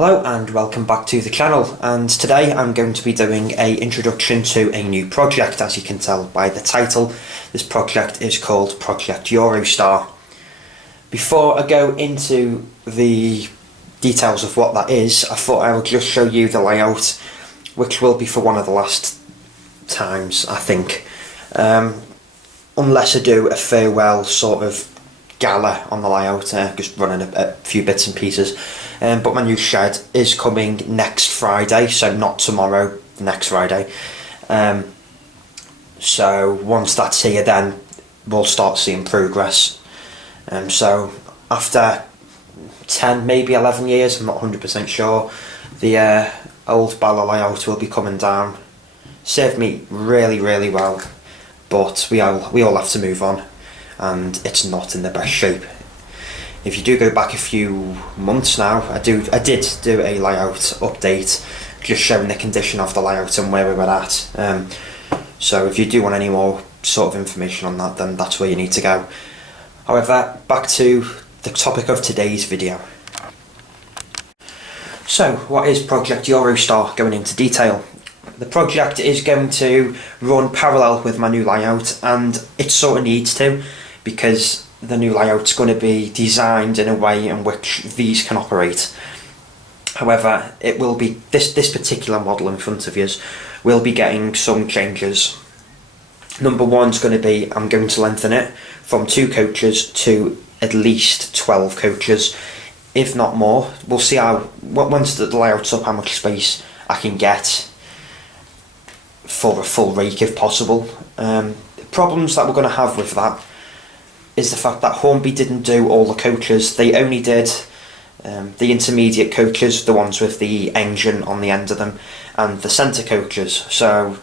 Hello and welcome back to the channel, and today I'm going to be doing an introduction to a new project. As you can tell by the title, this project is called Project Eurostar. Before I go into the details of what that is, I thought I would just show you the layout, which will be for one of the last times, I think, unless I do a farewell sort of gala on the layout, just running a few bits and pieces. But my new shed is coming next Friday, so not tomorrow, next Friday. So once that's here, then we'll start seeing progress. So after 10, maybe 11 years, I'm not 100% sure, the old Bala layout will be coming down. Served me really well, but we all have to move on, and it's not in the best shape. If you do go back a few months now, I did do a layout update, just showing the condition of the layout and where we were at. So if you do want any more sort of information on that, then that's where you need to go. However, back to the topic of today's video. So, what is Project Eurostar? Going into detail. The project is going to run parallel with my new layout, and it sort of needs to, because the new layout's going to be designed in a way in which these can operate. However, it will be this particular model in front of you will be getting some changes. Number one's going to be, I'm going to lengthen it from 2 coaches to at least 12 coaches, if not more. We'll see how, once the layout's up, how much space I can get for a full rake if possible. Problems that we're going to have with that is the fact that Hornby didn't do all the coaches. They only did the intermediate coaches, the ones with the engine on the end of them, and the centre coaches. So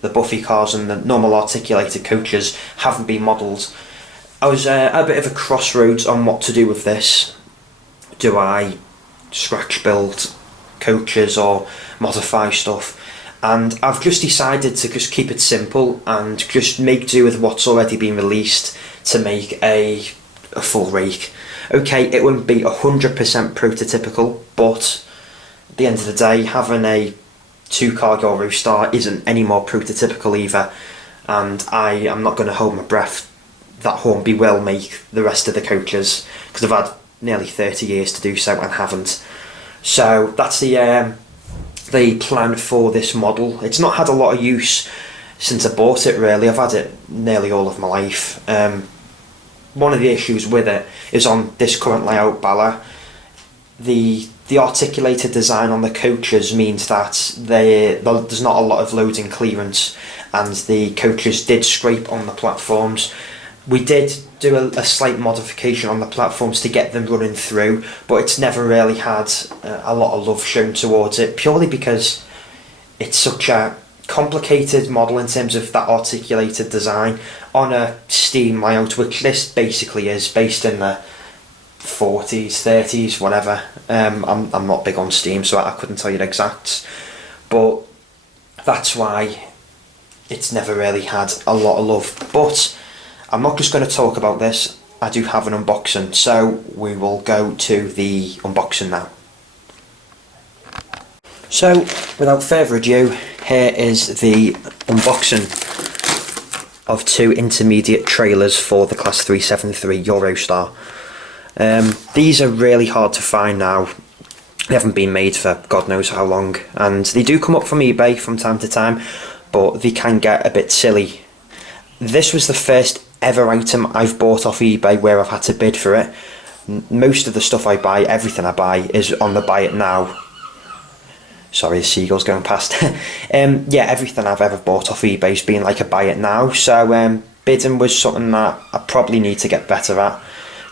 the Buffy cars and the normal articulated coaches haven't been modelled. I was at a bit of a crossroads on what to do with this. Do I scratch build coaches or modify stuff? And I've just decided to just keep it simple and just make do with what's already been released to make a full rake. Okay, it won't be 100% prototypical, but at the end of the day, having a 2-car Eurostar isn't any more prototypical either, and I am not going to hold my breath that Hornby will make the rest of the coaches, because I've had nearly 30 years to do so and haven't. So that's the plan for this model. It's not had a lot of use since I bought it, really. I've had it nearly all of my life. One of the issues with it is on this current layout Bala, the articulated design on the coaches means that there's not a lot of loading clearance, and the coaches did scrape on the platforms. We did do a slight modification on the platforms to get them running through, but it's never really had a lot of love shown towards it, purely because it's such a complicated model in terms of that articulated design on a steam layout, which this basically is, based in the 40s, 30s, whatever. I'm not big on steam, so I couldn't tell you the exacts, but that's why it's never really had a lot of love. But I'm not just going to talk about this, I do have an unboxing, so we will go to the unboxing now. So, without further ado, here is the unboxing of 2 intermediate trailers for the Class 373 Eurostar. These are really hard to find now. They haven't been made for God knows how long, and they do come up from eBay from time to time, but they can get a bit silly. This was the first ever item I've bought off eBay where I've had to bid for it. Most of the stuff I buy, everything I buy, is on the buy it now. Sorry, the seagulls going past. Yeah, everything I've ever bought off eBay's been like a buy it now. So bidding was something that I probably need to get better at,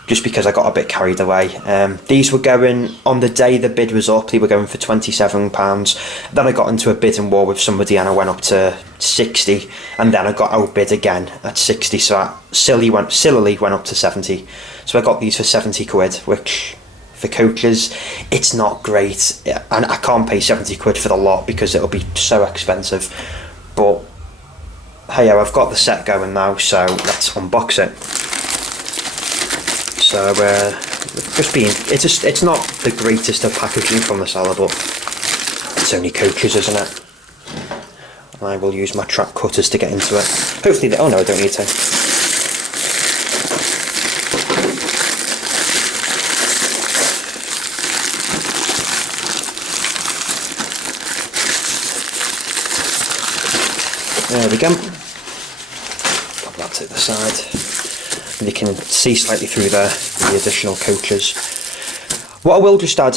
just because I got a bit carried away. These were going, on the day the bid was up, they were going for £27. Then I got into a bidding war with somebody and I went up to 60, and then I got outbid again at 60, so I sillily went up to 70. So I got these for 70 quid, which for coaches, it's not great, and I can't pay 70 quid for the lot because it'll be so expensive. But hey, I've got the set going now, so let's unbox it. So it's not the greatest of packaging from the seller, but it's only coaches, isn't it? And I will use my track cutters to get into it. Hopefully oh no, I don't need to. There we go. Pop that to the side. And you can see slightly through there the additional coaches. What I will just add,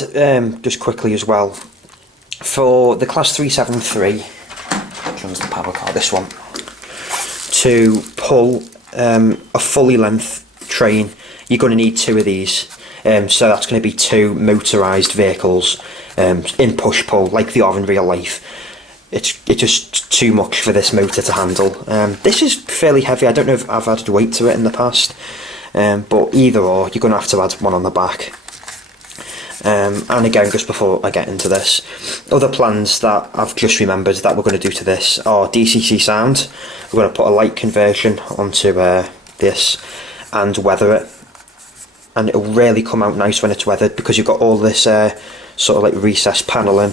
just quickly as well, for the Class 373, which one's the paddle car? This one. To pull a fully length train, you're going to need 2 of these. So that's going to be 2 motorised vehicles in push-pull, like they are in real life. It's just too much for this motor to handle. This is fairly heavy. I don't know if I've added weight to it in the past, but either or, you're going to have to add one on the back. And again, just before I get into this, other plans that I've just remembered that we're going to do to this are DCC sound. We're going to put a light conversion onto this and weather it, and it'll really come out nice when it's weathered, because you've got all this sort of like recessed panelling,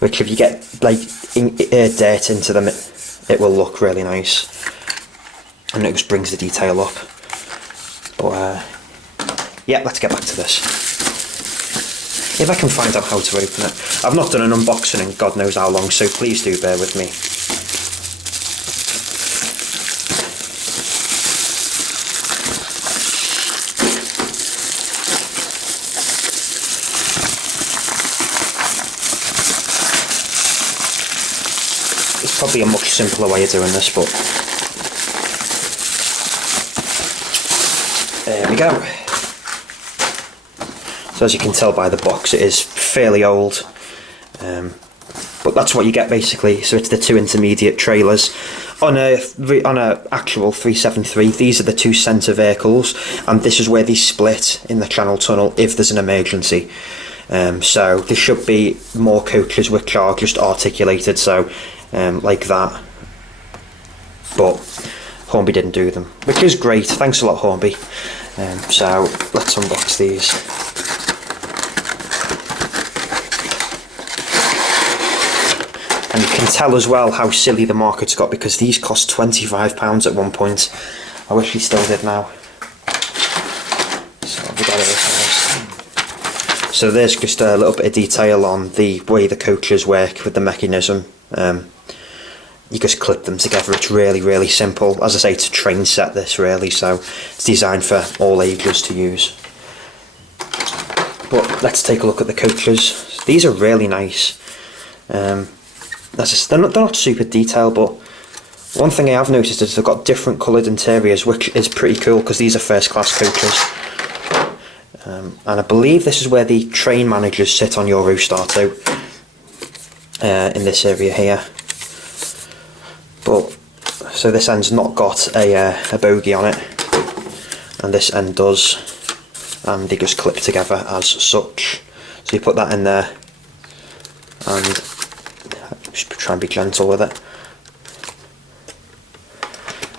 which if you get like dirt into them, it will look really nice, and it just brings the detail up. But yeah, let's get back to this. If I can find out how to open it. I've not done an unboxing in God knows how long, so please do bear with me. There's probably a much simpler way of doing this, but there we go. So as you can tell by the box, it is fairly old, but that's what you get basically. So it's the 2 intermediate trailers. On a actual 373, these are the 2 centre vehicles, and this is where they split in the channel tunnel if there's an emergency. So there should be more coaches which are just articulated, so like that. But Hornby didn't do them, which is great. Thanks a lot, Hornby. So let's unbox these. And you can tell as well how silly the market's got, because these cost £25 at one point. I wish we still did now. So we got it first. So there's just a little bit of detail on the way the coaches work with the mechanism. You just clip them together. It's really, really simple. As I say, it's a train set, this really, so it's designed for all ages to use. But let's take a look at the coaches. These are really nice. They're not super detailed, but one thing I have noticed is they've got different coloured interiors, which is pretty cool because these are first class coaches. And I believe this is where the train managers sit on Eurostar too, in this area here. But so this end's not got a bogie on it, and this end does, and they just clip together as such. So you put that in there, and just try and be gentle with it.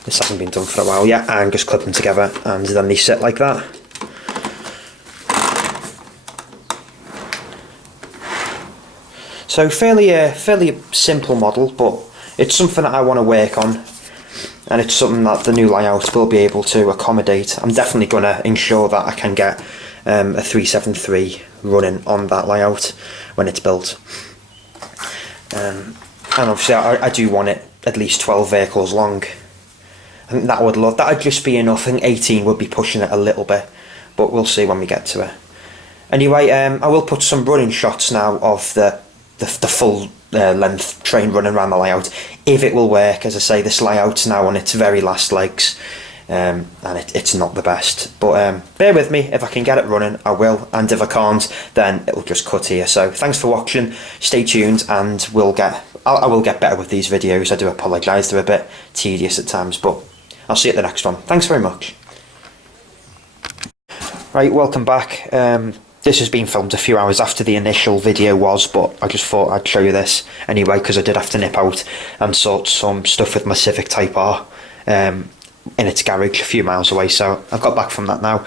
This hasn't been done for a while yet, and just clip them together, and then they sit like that. So fairly simple model, but it's something that I want to work on, and it's something that the new layout will be able to accommodate. I'm definitely going to ensure that I can get a 373 running on that layout when it's built. And obviously I do want it at least 12 vehicles long. I think that'd just be enough. I think 18 would be pushing it a little bit, but we'll see when we get to it. Anyway, I will put some running shots now of the full length train running around the layout, if it will work. As I say, this layout's now on its very last legs, and it's not the best, but bear with me. If I can get it running, I will, and if I can't, then it'll just cut here. So thanks for watching, stay tuned, and I will get better with these videos. I do apologise, they're a bit tedious at times, but I'll see you at the next one. Thanks very much. Right, welcome back. This has been filmed a few hours after the initial video was, but I just thought I'd show you this anyway, because I did have to nip out and sort some stuff with my Civic Type R in its garage a few miles away, so I've got back from that now.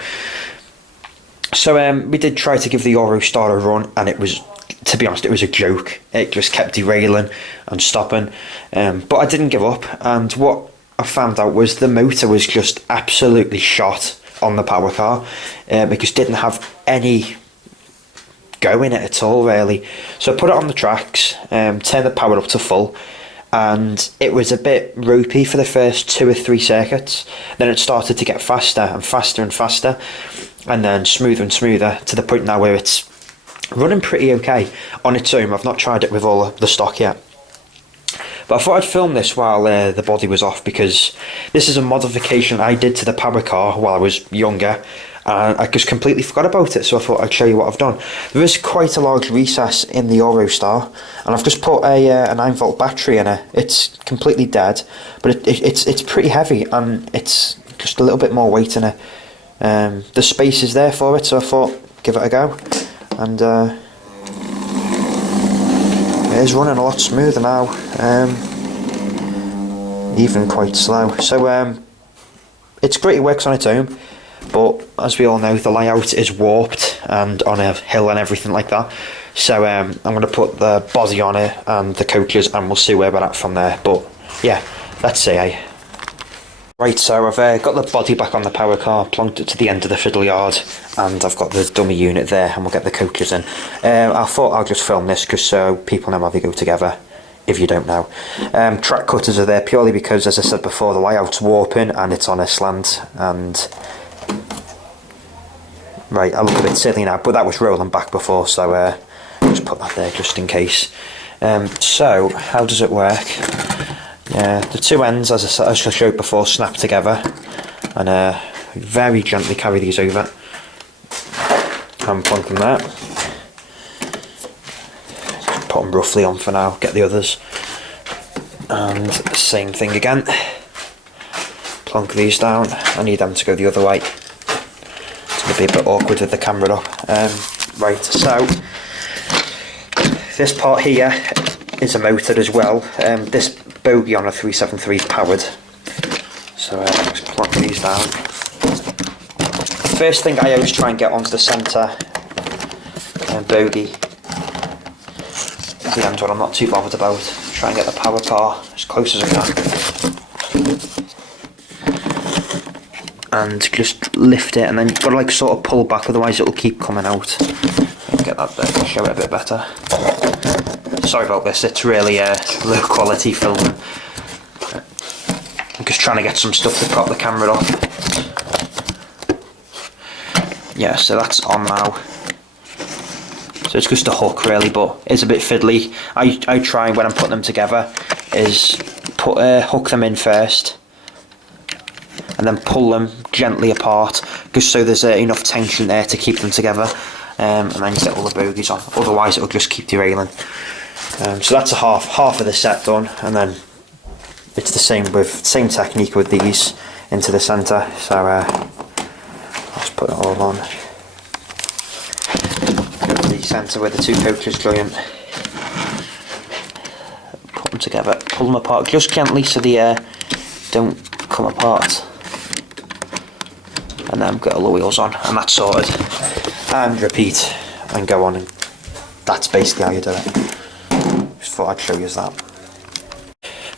So we did try to give the Eurostar a run, and it was, to be honest, it was a joke. It just kept derailing and stopping, but I didn't give up, and what I found out was the motor was just absolutely shot on the power car, because it didn't have any go in it at all, really. So I put it on the tracks, turned the power up to full, and it was a bit ropey for the first 2 or 3 circuits. Then it started to get faster and faster and faster, and then smoother and smoother, to the point now where it's running pretty okay on its own. I've not tried it with all the stock yet, but I thought I'd film this while the body was off, because this is a modification I did to the power car while I was younger, and I just completely forgot about it, so I thought I'd show you what I've done. There is quite a large recess in the Eurostar, and I've just put a 9-volt battery in it. It's completely dead, but it's pretty heavy, and it's just a little bit more weight in it. The space is there for it, so I thought, give it a go, and it is running a lot smoother now, even quite slow. So it's great, it works on its own, but as we all know, the layout is warped and on a hill and everything like that. So I'm going to put the body on it and the coaches, and we'll see where we're at from there. But yeah, let's see. Right, so I've got the body back on the power car, plonked it to the end of the fiddle yard, and I've got the dummy unit there, and we'll get the coaches in. I thought I'll just film this just so people know how they go together, if you don't know. Track cutters are there purely because, as I said before, the layout's warping and it's on a slant, and right, I look a bit silly now, but that was rolling back before, so just put that there just in case. So how does it work? The two ends, as I showed before, snap together, and very gently carry these over and plonk them there. Put them roughly on for now, get the others, and same thing again, plonk these down. I need them to go the other way. It's going to be a bit awkward with the camera up. Right, so this part here is a motor as well. This bogie on a 373 is powered, so let's plonk these down. First thing I always try and get onto the centre bogie. The end one I'm not too bothered about. Try and get the power car as close as I can, and just lift it, and then you've got to like sort of pull back, otherwise it'll keep coming out. Get that there, show it a bit better. Sorry about this, it's really low quality filming. I'm just trying to get some stuff to prop the camera off. Yeah, so that's on now. So it's just a hook really, but it's a bit fiddly. I try, when I'm putting them together, is hook them in first, and then pull them gently apart, just so there's enough tension there to keep them together, and then you get all the bogies on, otherwise it'll just keep derailing. So that's a half of the set done, and then it's the same technique with these into the centre. So let's put it all on. Go to the centre where the two coaches join. Put them together, pull them apart just gently so they don't come apart, and then get all the wheels on, and that's sorted. And repeat and go on, and that's basically how you do it. Just thought I'd show you that.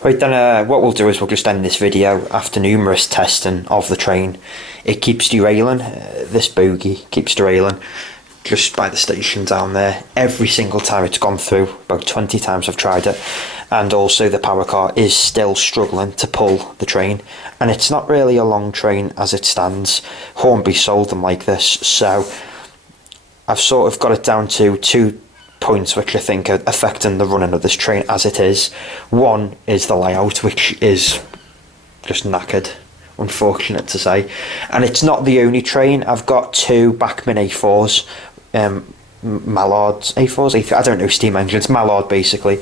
Right then, what we'll do is we'll just end this video after numerous testing of the train. It keeps derailing, this bogie keeps derailing just by the station down there. Every single time it's gone through, about 20 times I've tried it, and also the power car is still struggling to pull the train, and it's not really a long train as it stands. Hornby sold them like this, so I've sort of got it down to 2 points which I think are affecting the running of this train as it is. One is the layout, which is just knackered, unfortunate to say, and it's not the only train. I've got 2 Bachmann A4s, Mallards, A4s, I don't know, steam engines, Mallard basically,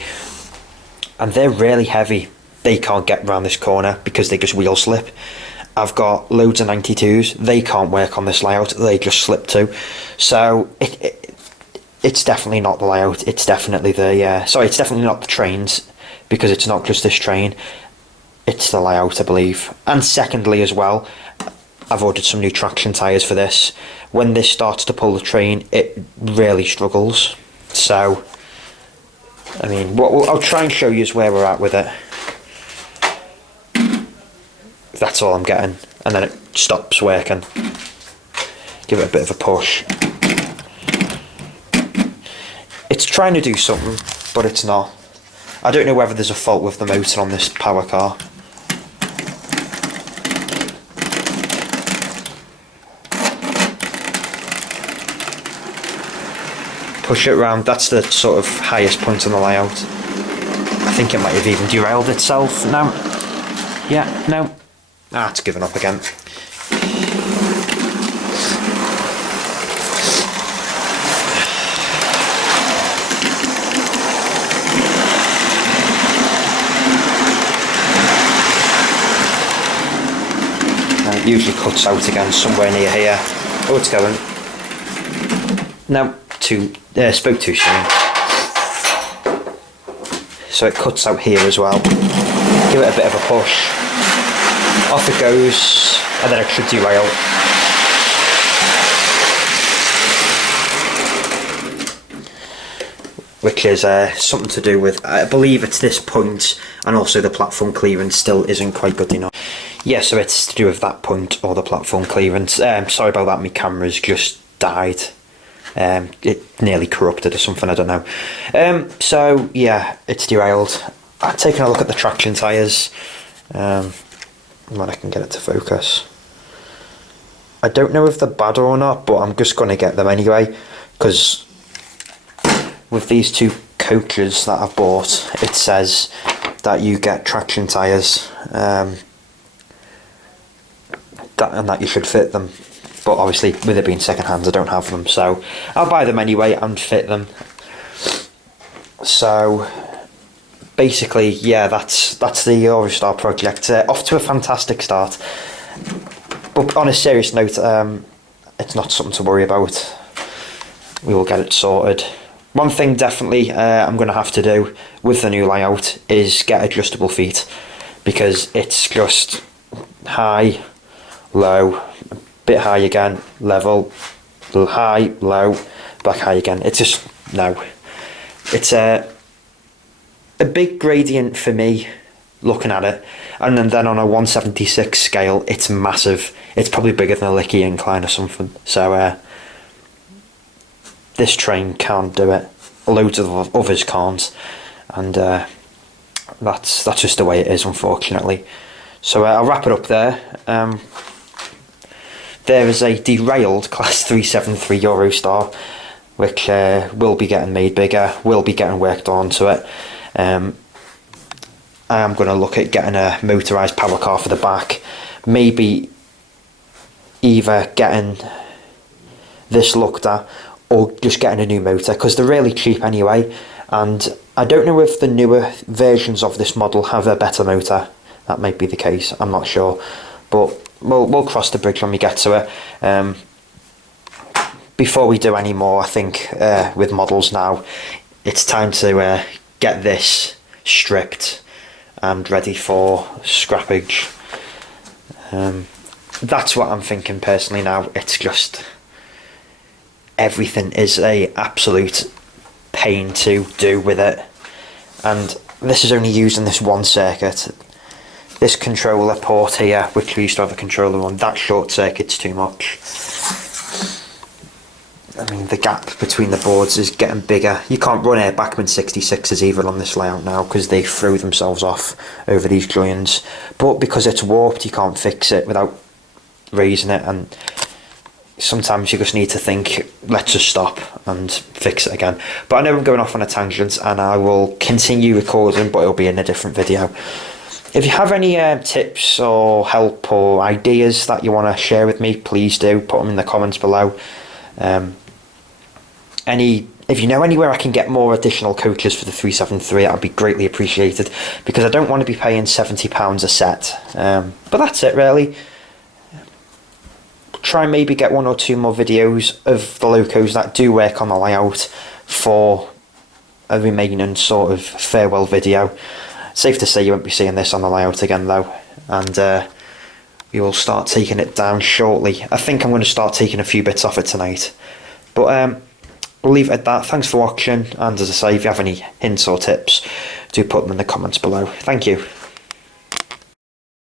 and they're really heavy. They can't get around this corner because they just wheel slip. I've got loads of 92s, they can't work on this layout, they just slip too. So it's definitely not the layout, it's definitely the, sorry, it's definitely not the trains, because it's not just this train, it's the layout I believe. And secondly as well, I've ordered some new traction tyres for this, when this starts to pull the train, it really struggles. So, I mean, what I'll try and show you is where we're at with it. That's all I'm getting, and then it stops working. Give it a bit of a push. It's trying to do something, but it's not. I don't know whether there's a fault with the motor on this power car. Push it around, that's the sort of highest point on the layout. I think it might have even derailed itself. No. Yeah, no. Ah, it's given up again. It usually cuts out again somewhere near here. Oh, it's going. No, spoke too soon. So it cuts out here as well. Give it a bit of a push. Off it goes, and then it should derail. Which is something to do with, I believe it's this point, and also the platform clearance still isn't quite good enough. Yeah, so it's to do with that point or the platform clearance. Sorry about that, my camera's just died. It nearly corrupted or something, I don't know. So yeah, it's derailed. I've taken a look at the traction tyres. When I can get it to focus. I don't know if they're bad or not, but I'm just going to get them anyway, because with these two coaches that I've bought, it says that you get traction tyres, that you should fit them, but obviously with it being second hand I don't have them, so I'll buy them anyway and fit them. So basically, yeah, that's the Eurostar project. Off to a fantastic start, but on a serious note, it's not something to worry about. We will get it sorted. One thing definitely I'm going to have to do with the new layout is get adjustable feet, because it's just high, low, a bit high again, level, high, low, back high again. It's just, no. It's a big gradient for me looking at it, and then on a 176 scale it's massive. It's probably bigger than a Licky incline or something. So this train can't do it, loads of others can't, and that's just the way it is, unfortunately. So I'll wrap it up there. There is a derailed Class 373 Eurostar, which will be getting made bigger, will be getting worked onto it. I am going to look at getting a motorised power car for the back. Maybe either getting this looked at or just getting a new motor, because they're really cheap anyway, and I don't know if the newer versions of this model have a better motor. That might be the case, I'm not sure, but we'll cross the bridge when we get to it. Before we do any more, I think with models now, it's time to get this stripped and ready for scrappage. That's what I'm thinking personally now. It's just, everything is a absolute pain to do with it, and this is only using this one circuit. This controller port here, which we used to have a controller on, that short circuit's too much. I mean, the gap between the boards is getting bigger. You can't run Air Bachmann 66s even on this layout now, because they throw themselves off over these joins. But because it's warped, you can't fix it without raising it, and sometimes you just need to think, let's just stop and fix it again. But I know I'm going off on a tangent, and I will continue recording, but it'll be in a different video. If you have any tips or help or ideas that you want to share with me, please do put them in the comments below. If you know anywhere I can get more additional coaches for the 373, that would be greatly appreciated, because I don't want to be paying £70 a set. But that's it really. Try and maybe get one or two more videos of the locos that do work on the layout for a remaining sort of farewell video. Safe to say you won't be seeing this on the layout again though, and we will start taking it down shortly. I think I'm going to start taking a few bits off it tonight. But we'll leave it at that. Thanks for watching, and as I say, if you have any hints or tips, do put them in the comments below. Thank you.